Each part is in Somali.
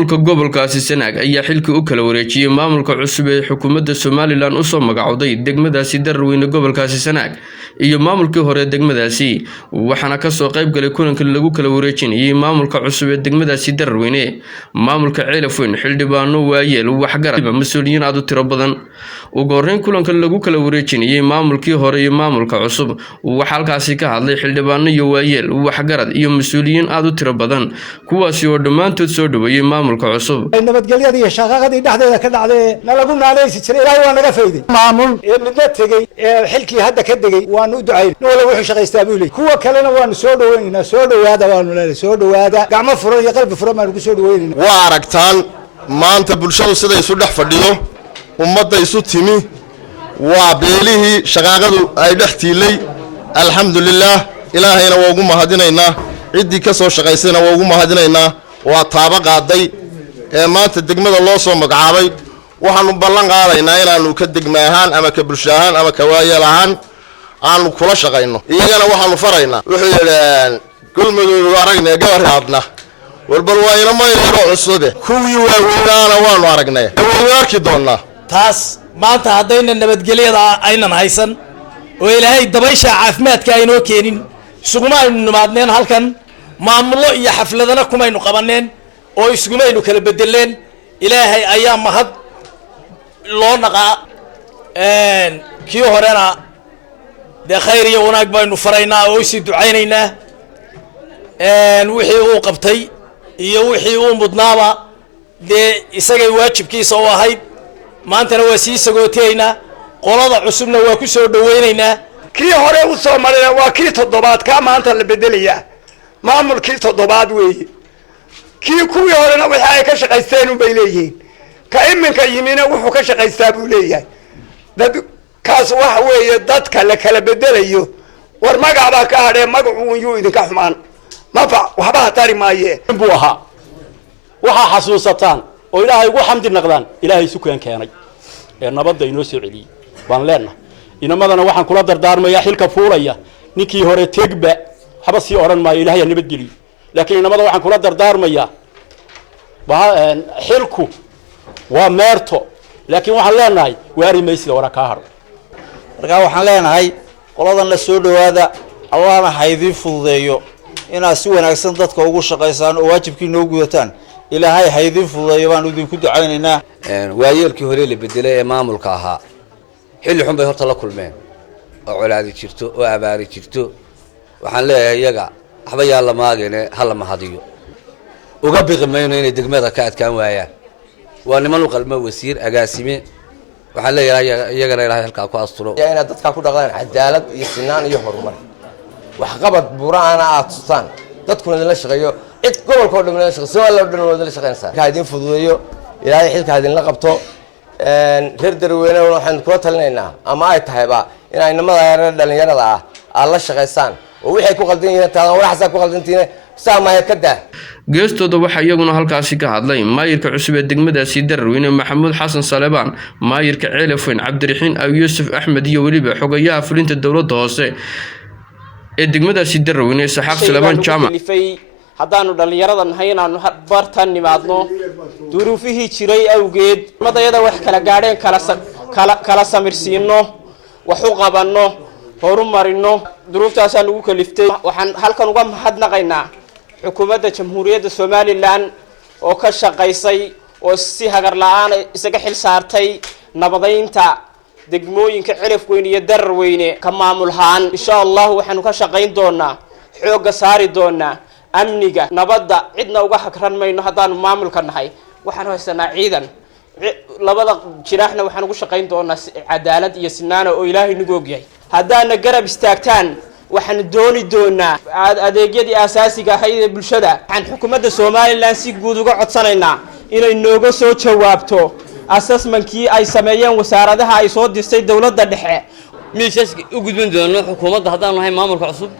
maamulka gobolkaasi Sanaag ayaa xilka u kala wareejiyay maamulka cusub ee xukuumadda Somaliland u soo magacowday degmadaasi Darweyne gobolkaasi Sanaag iyo maamulkii hore degmadaasi waxaana ka soo qayb galay kulanka lagu kala wareejinayay maamulka cusub ee degmadaasi Darweyne maamulka Ceelafweyn xildhibaano waayeel waxgarad mas'uuliyiin aad u tiro badan ugu horreyn kulanka lagu kala wareejinayay maamulkii hore iyo maamulka cusub waxa halkaasi ka hadlay xildhibaano iyo waayeel waxgarad iyo mas'uuliyiin aad u tiro badan kuwaasi oo dhamaantood soo dhaweeyay maamulka cusub nabadgelyada iyo shaqaqadii dhaxdeeda ka dhacday nalagu naaleysi jiray ilaahay waa naga fayday maamul ee midna tagay ee xilkii hadda ka degay waanu u ducaynay wala wuxuu shaqaystaa buu leeyahay kuwa kalena waanu soo dhaweynaynaa soo dhawaada waanu leeyahay soo dhawaada gacmo furan iyo qalbi furan baanu ku soo dhaweynaynaa waa aragtaan maanta bulshadu sida isu dhex fadhiyo ummadda isu timi waa beelihii shaqaqadu ay dhex tiilay alxamdulillah ilaahayna waa ugu mahadinaynaa ciddii ka soo shaqaysayna waa ugu mahadinaynaa waa taaba qaaday ee maanta degmada loo soo magacaabay waxaanu ballan qaadaynaa inaanu ka degma ahaan ama ka bulsho ahaan ama ka waayeel ahaan aanu kula shaqayno iyagana waxaanu faraynaa wuxuu yidhi gulmadoodu aragnay gabarhaadna warbal waa ina maynayno cusube kuwii waaweynaana waanu aragnay waynu arki doonnaa taas maanta haddayna nabadgelyada aynan haysan oo ilaahay dabaysha caafimaadka aynoo keenin isuguma aynu nimaadneen halkan maamulo iyo xafladana kumaynu qabaneen oo isgumaynu kala bedeleen ilaahay ayaa mahad loo naqaa kii horena dee khayr iyo wanaag baynu faraynaa oo isii ducaynaynaa wixii uu qabtay iyo wixii uu mudnaaba dee isagay waajibkiisa u ahayd maantana waa sii sagootaynaa qolada cusubna waa ku soo dhaweynaynaa kii hore u soo marayna waa kii toddobaad ka maanta la bedelayaa maamulkii toddobaad weeye kii kuwii horena wixii ay ka shaqaysteen unbay leeyihiin ka iminka yimina wuxuu ka shaqaystaa buu leeyahay dadkaas waxa weeye dadka la kala bedelayo war magac baa ka hadhee magacu yuu idinka xumaan mafac waxba hatari maaye buu ahaa waxaa xasuusataan oo ilaahay ugu xamdi naqdaan ilaahay sukeen keenay ee nabadda inoo soo celiyey baan leenahay inamadana waxaan kula dardaarmayaa xilka fuulaya ninkii hore tegba waxba sii odhan maayo ilaahay nabadgeliyo laakiin inamada waxaan kula dardaarmayaa xilku waa meerto laakiin waxaan leenahay waari maysida wara kaa haro markaa waxaan leenahay qoladan la soo dhawaada allahna ha idin fududeeyo inaad si wanaagsan dadka ugu shaqaysaan oo waajibkii noo gudataan ilaahay ha idin fududeeyo baan idinku ducaynaynaa waayeelkii hore la bedelay ee maamulka ahaa xilli xun bay horta la kulmeen oo colaadi jirto oo abaari jirto waxaan leeyahay iyaga waxba yaa la maagene ha la mahadiyo uga biqi mayno inay degmada ka adkaan waayaan waa niman u qalmo wasiir agaasime waxaan leeyahay iyagana ilaahay halkaa ku asturo inaad dadka ku dhaqdaan cadaalad iyo sinaan iyo horumar waxqabad buuraana aad tustaan dadkuna la shaqeeyo cid gobolka oo dhan la shaqeeyo Soomaaliya oo dhan wada la shaqeynaysaa ka idin fududeeyo ilaahay xilka idin la qabto reer Darweyne waxaan kula talinaynaa ama ay tahayba in ay nimada dhalinyarada ah la shaqeysaan oo wixii ku qaldan yihiin taa wax ku qaldantiina saamahay ka daa geestooda waxa iyaguna halkaasi ka hadlay maayirka cusub ee degmadaasi Darweyne Maxamuud Xasan Salebaan maayirka Ceelafweyn Cabdiraxiin Aw Yuusuf Axmed iyo waliba xogayaha fulinta dawladda hoose ee degmadaasi Darweyne Saxaaq Salebaan Jaamac haddaanu dhalinyarada nahay inaanu bartan nimaadno duruufihii jiray awgeed madayada wax kala gaadheen kala samirsiino wax u qabanno horumarino duruuftaasaan ugu kaliftay waxaan halkan uga mahadnaqaynaa xukuumadda jamhuuriyadda Somaliland oo ka shaqaysay oo si hagar la'aan isaga xil saartay nabadaynta degmooyinka Ceelafweyn iyo Darweyne ka maamulhaan insha Allah waxaanu ka shaqayn doonaa xooga saari doonaa amniga nabadda cidna uga hakran mayno haddaanu maamulka nahay waxaan haysanaa ciidan labada jiraahna waxaan ugu shaqayn doonaa cadaalad iyo sinaan oo ilaahay nagu ogyahay haddaana garab istaagtaan waxaan dooni doonaa adeegyadii aasaasiga ahayd ee bulshada waxaan xukuumadda Somaliland si guud uga codsanaynaa inay nooga soo jawaabto assessmentkii ay sameeyeen wasaaradaha ay soo dirtay dawladda dhexe miisas u gudbin doono xukuumadda haddaan nahay maamulka cusub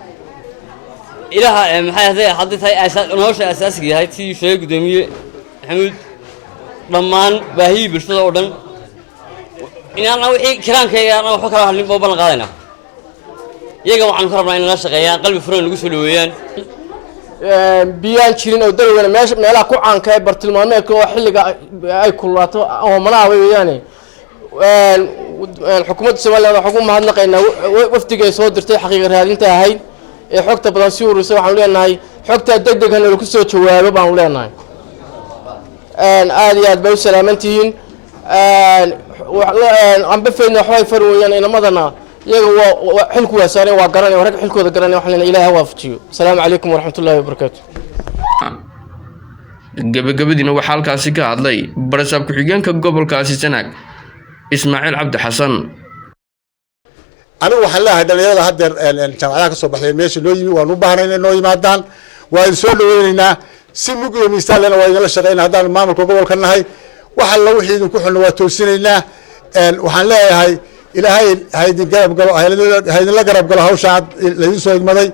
ilaha maxay hadii tahay nolosha asaasiga yahay tii sheegay gudoomiye maxamuud dhammaan baahii bulshada oo dhan inaan wixii kiraankayga wax kala hadlin boo ballan qaadayna iyaga waxaan ku rabnaa in la shaqeeyaan qalbi furan lagu soo dhaweeyaan biyaan jirin oo darweyna meelaha ku caanka ee bartilmaameedka oo xilliga ay kulaato oo manaha weeyaan xukuumadda Soomaaliland waxaan ku mahadnaqaynaa wafdiga ay soo dirtay xaqiiqo raadinta ahayd ee xogta badan si ururisay waxaan leenahay xogta degdeg ah oo ku soo jawaabo baan leenahay aad iyo aad bay u salaamantihiin aan bafeedna waxay farwayaan inamadana iyaga waa xilku waasaareen waa garanay rag xilkooda garanay waxaan leenahay ilaahay waafajiyo assalaamu calaykum waraxmatullaahi wabarakaatuh gabagabadiina waxaa halkaasi ka hadlay barasaab ku-xigeenka gobolkaasi Sanaag Ismaaciil Cabdi Xasan anigu waxaan leeyahay dhalinyarada haddeer jaamacadaha ka soo baxday meesha loo yimi waan u baahnay inay noo yimaadaan waan soo dhaweynaynaa si mug iyo miisaan lena waa idinla shaqeynaa haddaan maamulka gobolka nahay waxa la wixii idinku xulna waa toosinaynaa waxaan leeyahay ilaahay haydinla garab galo hawsha aad laydin soo igmaday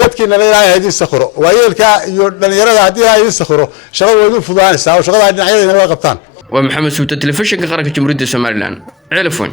dadkiina ilaahay haydin sakhiro waayeelka iyo dhalinyarada haddii ilaahay idin sakhiro shaqada waa idin fudaanaysaa oo shaqada dhinacyada inay qabtaan waa Maxamed Suuta telefishinka qaranka Jamhuuriyadda Soomaaliland Ceelafon